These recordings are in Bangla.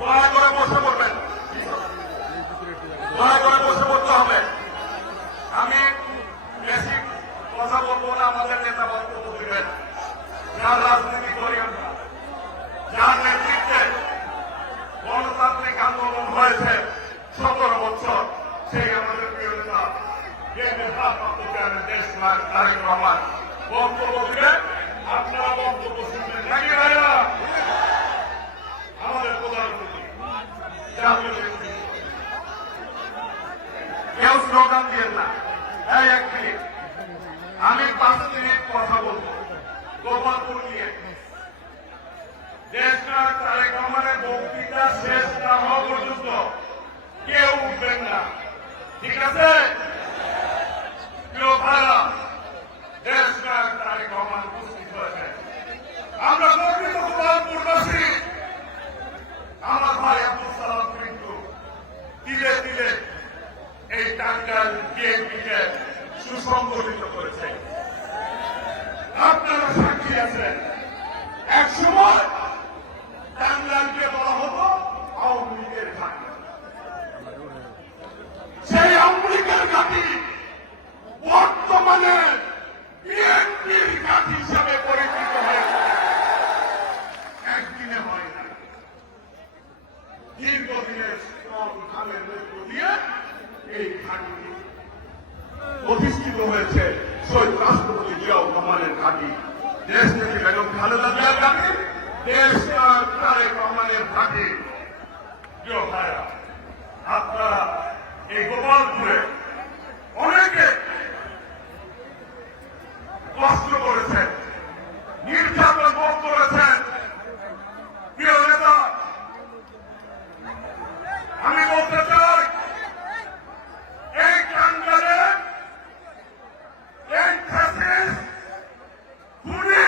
দয়া করে বসে পড়বেন, দয়া করে বসে পড়তে হবে। আমি বেশি কথা বলবো না, আমাদের নেতা বক্তব্য দিবেন। যার রাজনীতি করি আমরা, যার নেতৃত্বে গণতান্ত্রিক আন্দোলন হয়েছে 17 বছর, সেই আমাদের প্রিয় নেতা দেশ তারেক রহমান বক্তব্য দিবেন। আপনারা বক্তব্য শুনবেন নাকি ভাইরা? আমাদের প্রধানমন্ত্রী জাতীয় নেতৃত্ব, কেউ স্লোগান দিয়েন না। এই এক মিনিট, আমি 5 মিনিট কথা বলবো গোপালপুর নিয়ে। দেশ নায়ক তারেক রহমানের বক্তৃতা শেষ না হওয়া পর্যন্ত কেউ উঠবেন না, ঠিক আছে? প্রিয় ভাইরা, দেশ নায়ক তারেক রহমান উপস্থিত হয়েছে। আমরা গর্বিত গোপালপুরবাসী। আমার ভাই আব্দুল সালাম কিন্তু ধীরে ধীরে এই টাঙ্গাইল বিএনপিকে সুসংগঠিত করেছে। আপনারা সাক্ষী আছেন, এক সময় টাঙ্গাইলকে বলা হতো আওয়ামী লীগের ঘাঁটি। সেই আওয়ামী লীগের ঘাঁটি বর্তমানে বিএনপির ঘাঁটি হিসাবে পরিচিত হয়েছে। একদিনে হয় না, দীর্ঘদিনের ঘামের মধ্য দিয়ে এই ঘাঁটি প্রতিষ্ঠিত হয়েছে। শহীদ রাষ্ট্রপতি জিয়াউর রহমানের ঘাঁটি, দেশ থেকে বেগম খালেদা জিয়ার ঘাঁটি, দেশ তারেক রহমানের ঘাঁটি। প্রিয় ভাইরা, আপনারা এই গোপালপুরে অনেকে কষ্ট করেছেন, নির্যাতন ভোগ করেছেন। প্রিয় নেতা, আমি বলতে চাই, এই টাঙ্গাইলে এই ফ্যাসিস্ট খুনি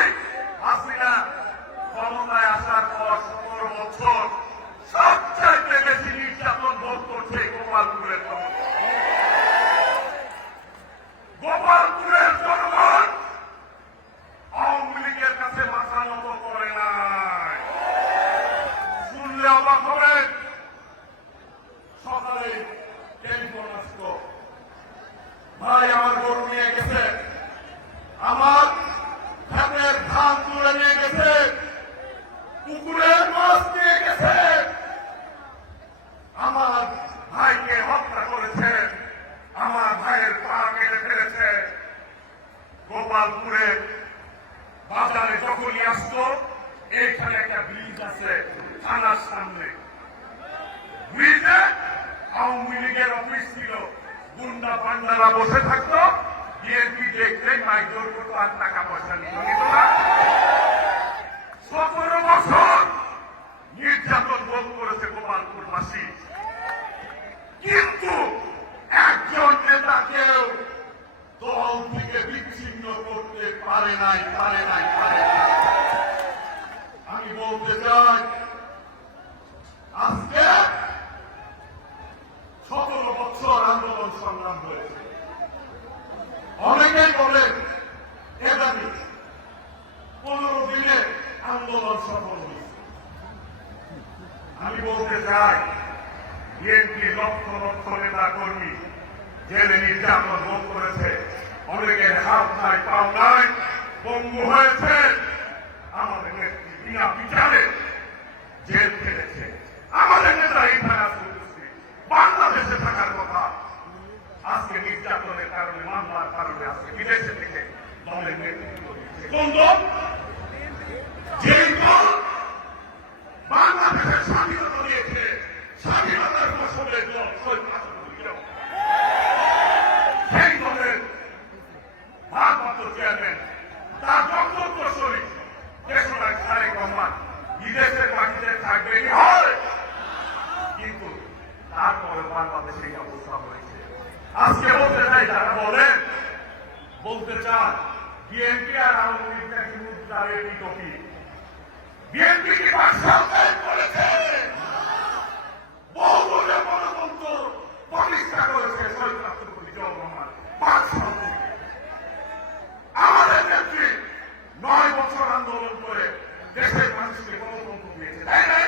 হাসিনা ক্ষমতায় আসার পর 17 বছর সবচাইতে বেশি নির্যাতন ভোগ করছে গোপালপুরের জনগণ। গোপালপুরের জনগণ আওয়ামী লীগের কাছে মাথা নত করে নাই। শুনলে অবাক হবেন, সকালে টেলিফোন আসতো, ভাই আমার গরু নিয়ে গেছে, আমার ধানের ধান তুলে নিয়ে গেছে, পুকুরের মাছ নিয়ে গেছে, আমার ভাইকে হত্যা করেছে, আমার ভাইয়ের পা কেটে ফেলেছে। গোপালপুরে বাজারে যখনই আসতো, এইখানে একটা ব্রিজ আছে থানার সামনে, ব্রিজে আওয়ামী লীগের অফিস ছিল, গুন্ডা পান্ডারা বসে থাকতো, বিএনপি দেখলে মাইক জোর করতো আর টাকা পয়সা নিত না। 17 বছর নির্যাতন ভোগ করেছে গোপালপুরবাসী, কিন্তু একজন নেতাকেও দল থেকে বিচ্ছিন্ন করতে পারে নাই। আমি বলতে চাই, আজকে 17 বছর আন্দোলন সংগ্রাম হয়েছে। অনেকেই বলেন এদানি 15 দিনে আন্দোলন সফল হয়েছে। আমি বলতে চাই, বিএনপি লক্ষ লক্ষ নেতা কর্মী জেলে নির্যাতন ভোগ করেছে, অনেকের হাত নাই পাও নাই, পঙ্গু হয়েছে। আমাদের নেত্রী বিনা বিচারে জেল খেলেছে। আমাদের নেতা এখানে উপস্থিত, বাংলাদেশে থাকার কথা, আজকে নির্যাতনের কারণে, মামলার কারণে আজকে বিদেশে থেকে দলের নেতৃত্ব দিচ্ছে। কোন দল? যেই দল বাংলাদেশের স্বাধীনতা দিয়েছে, স্বাধীনতার ফসলের দল শহীদ রাষ্ট্রপতি জিয়া, সেই দলের ভারপ্রাপ্ত চেয়ারম্যান, তার বক্তব্য শরীর দেশনায়ক তারেক রহমান বিদেশের মাটিতে থাকবে হয়, কিন্তু তারপরে বাংলাদেশে এই অবস্থা হয়েছে। আজকে বলতে চাই, যারা বলেন, বলতে চান বিএনপি আর আওয়ামী লীগ নাকি মুদ্রার কি বিএনপি কি বাকশাল করেছে? বহুদলীয় গণতন্ত্র প্রতিষ্ঠা করেছে শহীদ রাষ্ট্রপতি জিয়াউর রহমান বাকশাল থেকে। আমাদের নেত্রী 9 বছর আন্দোলন করে দেশের মানুষকে গণতন্ত্র দিয়েছে, তাই নাই?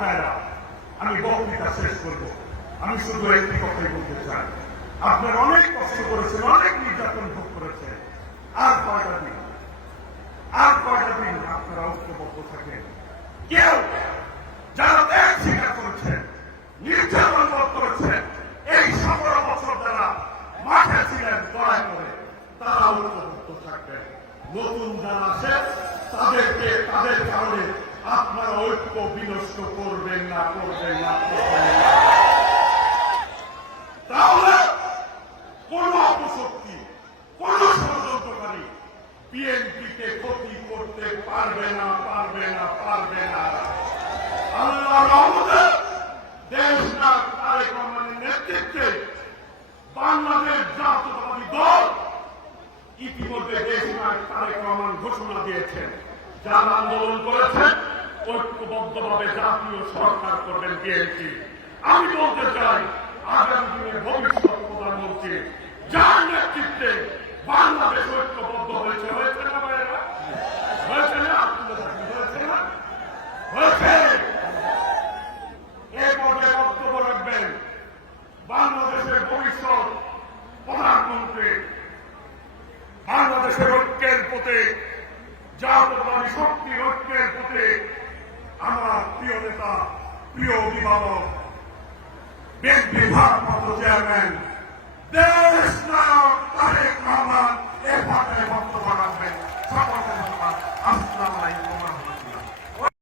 ভাইরা, আমি বক্তৃতা শেষ করব। আমি শুধু একটি কথাই বলতে চাই, আপনারা অনেক কষ্ট করেছেন, অনেক নির্যাতন ভোগ করেছেন। আর কয়টা দিন আপনারা ঐক্যবদ্ধ থাকেন। কেউ যারা ত্যাগ স্বীকার করেছেন, নির্যাতন ভোগ করেছেন, এই 17 বছর যারা মাঠে ছিলেন লড়াই করে, তারা ঐক্যবদ্ধ থাকবেন। নতুন যারা আসে তাদের কারণে আপনারা ঐক্য বিনষ্ট করবেন না। তাহলে কোন অপশক্তি, কোন ষড়যন্ত্রকারী বিএনপিকে ক্ষতি করতে পারবে না। আল্লাহর রহমতে দেশনাথ তারেক রহমানের নেতৃত্বে বাংলাদেশ জাতীয়তাবাদী দল ইতিমধ্যে দেশনাথ তারেক রহমান ঘোষণা দিয়েছেন, যারা আন্দোলন করেছেন ঐক্যবদ্ধভাবে জাতীয় সরকার করবেন বিএনপি। আমি বলতে চাই, আগামী দিনে ভবিষ্যৎ প্রধানমন্ত্রী যার নেতৃত্বে বাংলাদেশ ঐক্যবদ্ধ হয়েছে না ভাইয়েরা? হয়েছে না? হয়েছে। এই পর্যায়ে বক্তব্য রাখবেন বাংলাদেশের ভবিষ্যৎ প্রধানমন্ত্রী, বাংলাদেশের ঐক্যের প্রতীক, জাতীয়তাবাদী শক্তির ঐক্যের প্রতীক, আমার প্রিয় নেতা, প্রিয় অভিভাবক, বিএনপি ভারপ্রাপ্ত চেয়ারম্যান